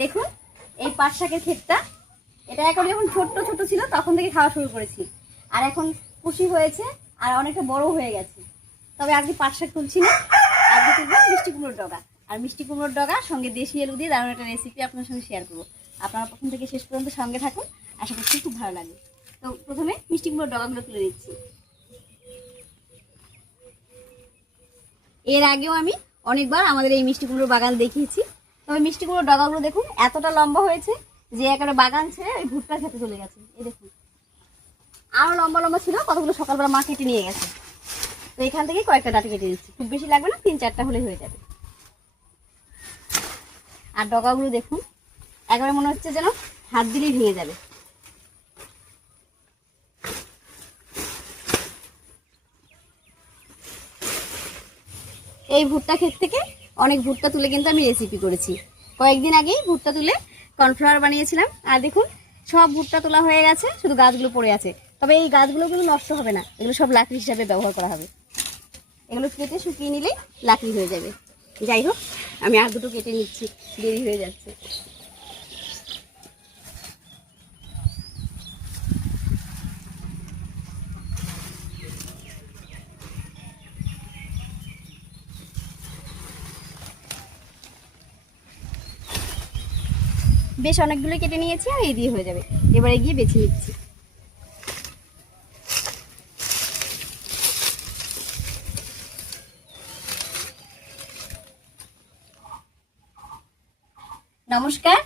দেখুন এই পাট শাকের ক্ষেতটা, এটা এখন যখন ছোট্ট ছোট ছিল তখন থেকে খাওয়া শুরু করেছি, আর এখন খুশি হয়েছে আর অনেকটা বড় হয়ে গেছে। তবে আজকে পাট শাক তুলছি না, আজকে তুলবো মিষ্টি কুমড়োর ডগা। আর মিষ্টি কুমড়োর ডগা সঙ্গে দেশি আলু দিয়ে দারুণ একটা রেসিপি আপনার সঙ্গে শেয়ার করবো। আপনারা প্রথম থেকে শেষ পর্যন্ত সঙ্গে থাকুন, আশা করছি খুব ভালো লাগবে। তো প্রথমে মিষ্টি কুমড়োর ডগাগুলো তুলে দিচ্ছি। এর আগেও আমি অনেকবার আমাদের এই মিষ্টি কুমড়োর বাগান দেখিয়েছি, তবে মিষ্টি কুমড়োর ডগাগুলো দেখুন এতটা লম্বা হয়েছে যে একেবারে বাগান ছেড়ে ওই ভুট্টার খেতে চলে গেছে। এই দেখুন আরো লম্বা লম্বা ছিল, কতগুলো সকালবেলা মা কেটে নিয়ে গেছে। তো এখান থেকে কয়েকটা ডাঁটি কেটে দিচ্ছি, খুব বেশি লাগবে না, 3-4টা হলে হয়ে যাবে। আর ডগাগুলো দেখুন একবারে মনে হচ্ছে যেন হাত দিলেই ভেঙে যাবে। এই ভুট্টা ক্ষেত থেকে অনেক ভুট্টা তুলে কিন্তু আমি রেসিপি করেছি। কয়েকদিন আগেই ভুট্টা তুলে কর্নফ্লাওয়ার বানিয়েছিলাম। আর দেখুন সব ভুট্টা তোলা হয়ে গেছে, শুধু গাছগুলো পড়ে আছে। তবে এই গাছগুলো কিন্তু নষ্ট হবে না, এগুলো সব লাকড়ি হিসাবে ব্যবহার করা হবে। এগুলো কেটে শুকিয়ে নিলেই লাকড়ি হয়ে যাবে। যাই হোক, আমি আর দুটো কেটে নিচ্ছি, দেরি হয়ে যাচ্ছে। বেশ অনেকগুলো কেটে নিয়েছি, আর এই দিয়ে হয়ে যাবে। এবারে গিয়ে বেছে নিচ্ছি। নমস্কার,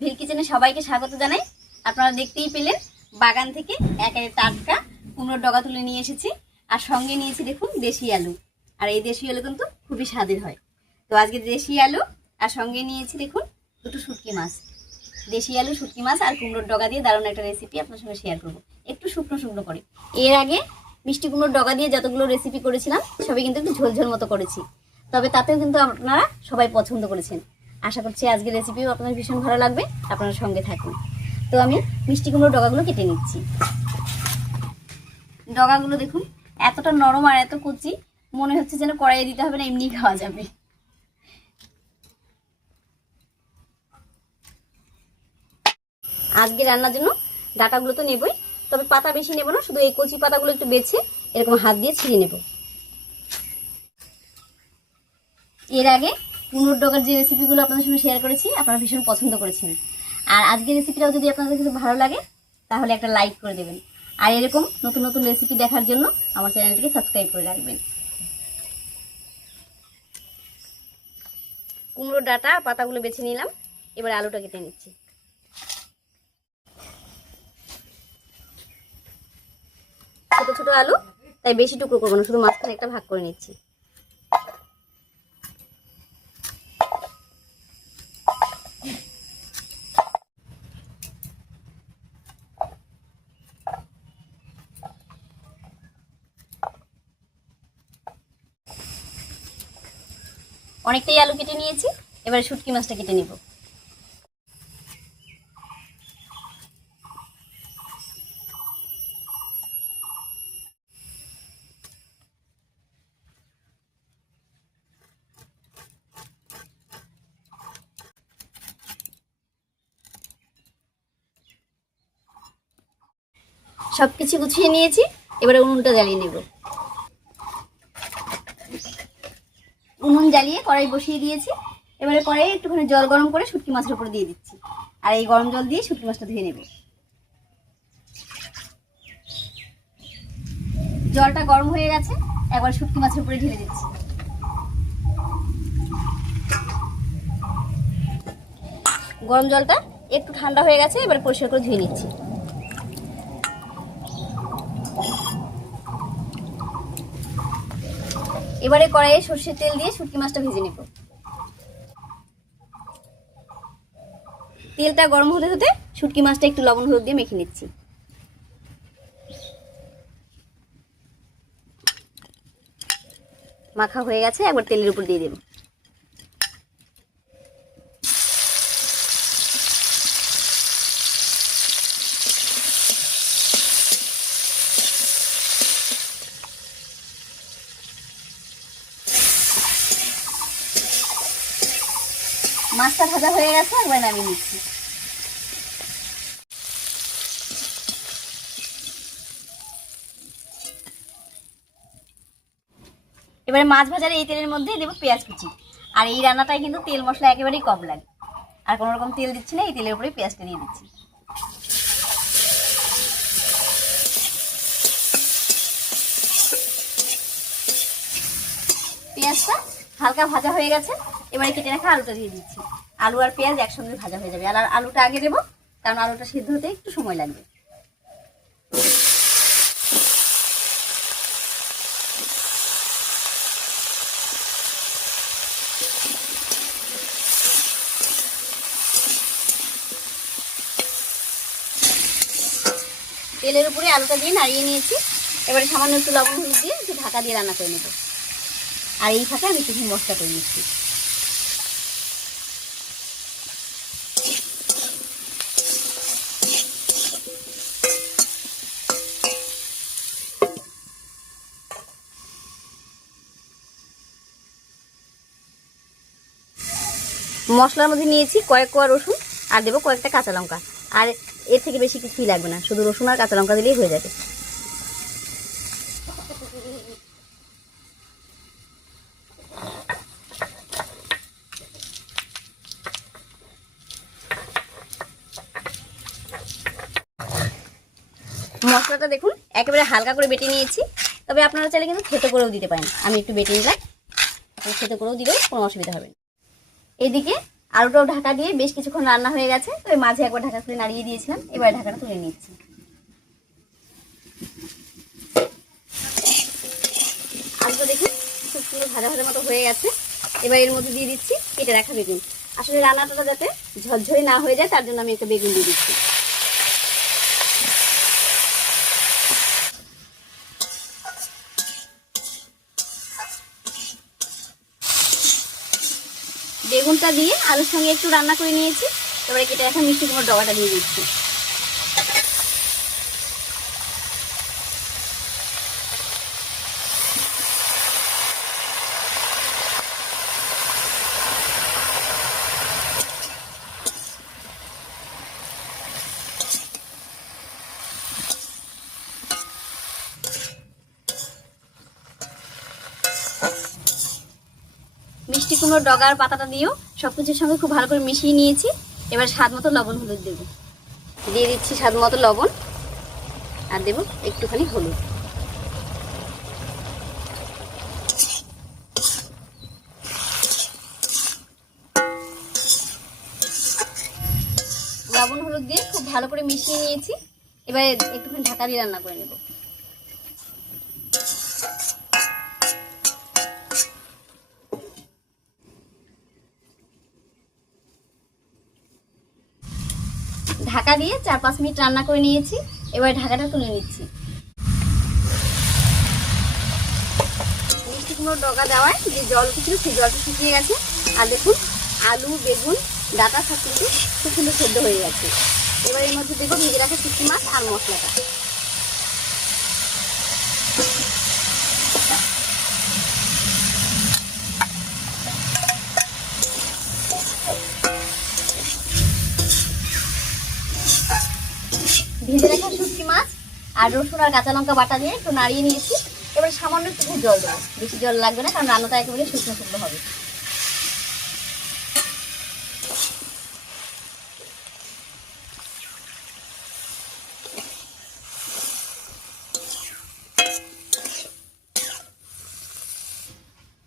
ভিল কিচেনে সবাইকে স্বাগত জানাই। আপনারা দেখতেই পেলেন বাগান থেকে একেবারে টাটকা কুমড়োর ডগা তুলে নিয়ে এসেছি, আর সঙ্গে নিয়েছি দেখুন দেশি আলু। আর এই দেশি আলু কিন্তু খুবই স্বাদের হয়। তো আজকে দেশি আলু আর সঙ্গে নিয়েছি দেখুন দুটো শুটকি মাছ। দেশি আলু, শুটকি মাছ আর কুমড়োর ডগা দিয়ে দারুণ একটা রেসিপি আপনার সঙ্গে শেয়ার করবো, একটু শুকনো শুকনো করে। এর আগে মিষ্টি কুমড়োর ডগা দিয়ে যতগুলো রেসিপি করেছিলাম সবই কিন্তু একটু ঝোলঝোল মতো করেছি, তবে তাতেও কিন্তু আপনারা সবাই পছন্দ করেছেন। আশা করছি আজকের রেসিপিও আপনাদের ভীষণ ভালো লাগবে, আপনারা সঙ্গে থাকুন। তো আমি মিষ্টি কুমড়োর ডগাগুলো কেটে নিচ্ছি। ডগাগুলো দেখুন এতটা নরম আর এত কচি, মনে হচ্ছে যেন কড়াইয়ে দিতে হবে না, এমনি খাওয়া যাবে। আজকে রান্নার জন্য ডাটাগুলো তো নেবই, তবে পাতা বেশি নেব না, শুধু এই কচি পাতাগুলো একটু বেছে এরকম হাত দিয়ে ছিঁড়ে নেব। এর আগে কুমড়োর ডগার যে রেসিপিগুলো আপনাদের সঙ্গে শেয়ার করেছি আপনারা ভীষণ পছন্দ করেছেন। আর আজকের রেসিপিটাও যদি আপনাদের কাছে ভালো লাগে তাহলে একটা লাইক করে দেবেন, আর এরকম নতুন নতুন রেসিপি দেখার জন্য আমার চ্যানেলটিকে সাবস্ক্রাইব করে রাখবেন। কুমড়োর ডাটা পাতাগুলো বেছে নিলাম, এবার আলুটা কেটে নিচ্ছি। ছোট ছোট আলু, তাই বেশি টুকরো করবো না, শুধু মাঝখানে একটা ভাগ করে নিচ্ছি। অনেকটাই আলু কেটে নিয়েছি, এবারে শুটকি মাছটা কেটে নিব। সবকিছু গুছিয়ে নিয়েছি, এবারে উনুনটা জ্বালিয়ে নেব। উনুন জ্বালিয়ে কড়াই বসিয়ে দিয়েছি, এবারে কড়াইয়ে একটুখানি জল গরম করে শুটকি মাছের উপরে দিয়ে দিচ্ছি, আর এই গরম জল দিয়ে শুটকি মাছটা ধুয়ে নেব। জলটা গরম হয়ে গেছে, একবার শুটকি মাছের উপরে ঢেলে দিচ্ছি। গরম জলটা একটু ঠান্ডা হয়ে গেছে, এবার পরিষ্কার করে ধুয়ে নিচ্ছি। এবারে কড়াইয়ে সর্ষের তেল দিয়ে শুটকি মাছটা ভেজে নেব। তেলটা গরম হতে হতে শুটকি মাছটা একটু লবণ হলুদ দিয়ে মেখে নিচ্ছি। মাখা হয়ে গেছে, একবার তেলের উপর দিয়ে দেব। মাছটা ভাজা হয়ে গেছে, একবার নামিয়ে নিচ্ছি। এবারে মাছ ভাজার এই তেলের মধ্যে দেবো পেঁয়াজ কুচি। আর এই রান্নাটায় কিন্তু তেল মশলা একেবারেই কম লাগে, আর কোনো রকম তেল দিচ্ছি না, এই তেলের উপরে পেঁয়াজটা দিয়ে দিচ্ছি। পেঁয়াজটা হালকা ভাজা হয়ে গেছে, এবারে কেটে রাখা আলুটা দিয়ে দিচ্ছি। আলু আর পেঁয়াজ একসঙ্গে ভাজা হয়ে যাবে। আর আলুটা আগে দেবো, কারণ আলুটা সিদ্ধ হতে একটু সময় লাগবে। তেলের উপরে আলুটা দিয়ে নাড়িয়ে নিয়েছি। এবারে সামান্য একটু লবণ হলুদ দিয়ে একটু ঢাকা দিয়ে রান্না করে নেব। আর এই ফাঁকে আমি কিছু মশলা করে নিচ্ছি। মশলার মধ্যে নিয়েছি কয়েক কোয়া রসুন, আর দেবো কয়েকটা কাঁচা লঙ্কা। আর এর থেকে বেশি কিছুই লাগবে না, শুধু রসুন আর কাঁচা লঙ্কা দিলেই হয়ে যাবে। মশলাটা দেখুন একেবারে হালকা করে বেটে নিয়েছি, তবে আপনারা চাইলে কিন্তু থেতো করেও দিতে পারেন। আমি একটু বেটে নিলাম, থেতো করেও দিলেও কোনো অসুবিধা হবে না। এদিকে আলুটাও ঢাকা দিয়ে বেশ কিছুক্ষণ রান্না হয়ে গেছে, তবে মাঝে একবার ঢাকা খুলে নাড়িয়ে দিয়েছিলাম, এবার ঢাকাটা তুলে নিচ্ছি। আলুটা দেখুন খুব সুন্দর ভাজা ভাজা মতো হয়ে গেছে। এবার এর মধ্যে দিয়ে দিচ্ছি কেটে রাখা বেগুন। আসলে রান্নাটা যাতে ঝরঝরে না হয়ে যায়, তার জন্য আমি একটা বেগুন দিয়ে দিচ্ছি। বেগুনটা দিয়ে আলুর সঙ্গে একটু রান্না করে নিয়েছি। এবারে কেটে রাখা মিষ্টি কুমড়োর ডগাটা দিয়ে দিচ্ছি। মিষ্টি কুমড়োর ডগার পাতাটা দিয়েও সবকিছুর সঙ্গে খুব ভালো করে মিশিয়ে নিয়েছি। এবার স্বাদ মতো লবণ হলুদ দেব, দিয়ে দিচ্ছি স্বাদ মতো লবণ, আর দেব একটুখানি হলুদ। লবণ হলুদ দিয়ে খুব ভালো করে মিশিয়ে নিয়েছি। এবার একটুখানি ঢাকা দিয়ে রান্না করে নেব। ঢাকা দিয়ে 4-5 মিনিট রান্না করে নিয়েছি। এবার ঢাকাটা তুলে নিচ্ছি। মিষ্টি কুমড়োর ডগা দেওয়ায় যে জল উঠেছিল সেই জলটা শুকিয়ে গেছে। আর দেখুন আলু বেগুন ডাঁটা সব কিন্তু খুব সুন্দর সেদ্ধ হয়ে গেছে। এবার এর মধ্যে দেখো ভেজে রাখা শুকনো মাছ আর মশলাটা। ভেজে রাখা শুটকি মাছ আর রসুন আর কাঁচা লঙ্কা বাটা দিয়ে একটু নাড়িয়ে নিয়েছি। এবার সামান্য একটু জল দেবো, বেশি জল লাগবে না, কারণ রান্নাটা একেবারে শুকনো শুকনো হবে।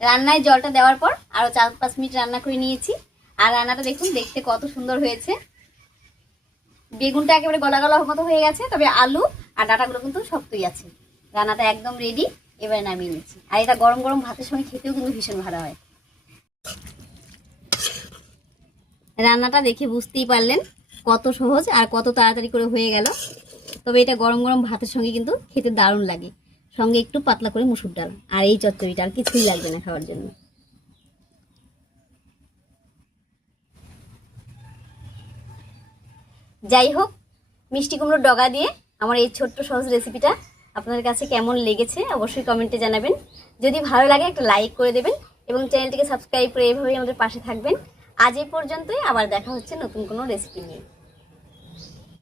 রান্নায় জলটা দেওয়ার পর আরো 4-5 মিনিট রান্না করে নিয়েছি। আর রান্নাটা দেখুন দেখতে কত সুন্দর হয়েছে। বেগুনটা একেবারে গলা গলা মতো হয়ে গেছে, তবে আলু আর ডাঁটাগুলো কিন্তু শক্তই আছে। রান্নাটা একদম রেডি, এবারে নামিয়ে নিচ্ছি। আর এটা গরম গরম ভাতের সঙ্গে খেতেও কিন্তু ভীষণ ভালো হয়। রান্নাটা দেখে বুঝতেই পারলেন কত সহজ আর কত তাড়াতাড়ি করে হয়ে গেল। তবে এটা গরম গরম ভাতের সঙ্গে কিন্তু খেতে দারুণ লাগে। সঙ্গে একটু পাতলা করে মুসুর ডাল আর এই চচ্চড়িটা, আর কিছুই লাগবে না খাওয়ার জন্য। যাই হোক, মিষ্টি কুমড়োর ডগা দিয়ে আমার এই ছোট্ট সহজ রেসিপিটা আপনাদের কাছে কেমন লেগেছে অবশ্যই কমেন্টে জানাবেন। যদি ভালো লাগে একটা লাইক করে দেবেন এবং চ্যানেলটিকে সাবস্ক্রাইব করে এভাবেই আমাদের পাশে থাকবেন। আজ এই পর্যন্তই, আবার দেখা হচ্ছে নতুন কোনো রেসিপি নিয়ে।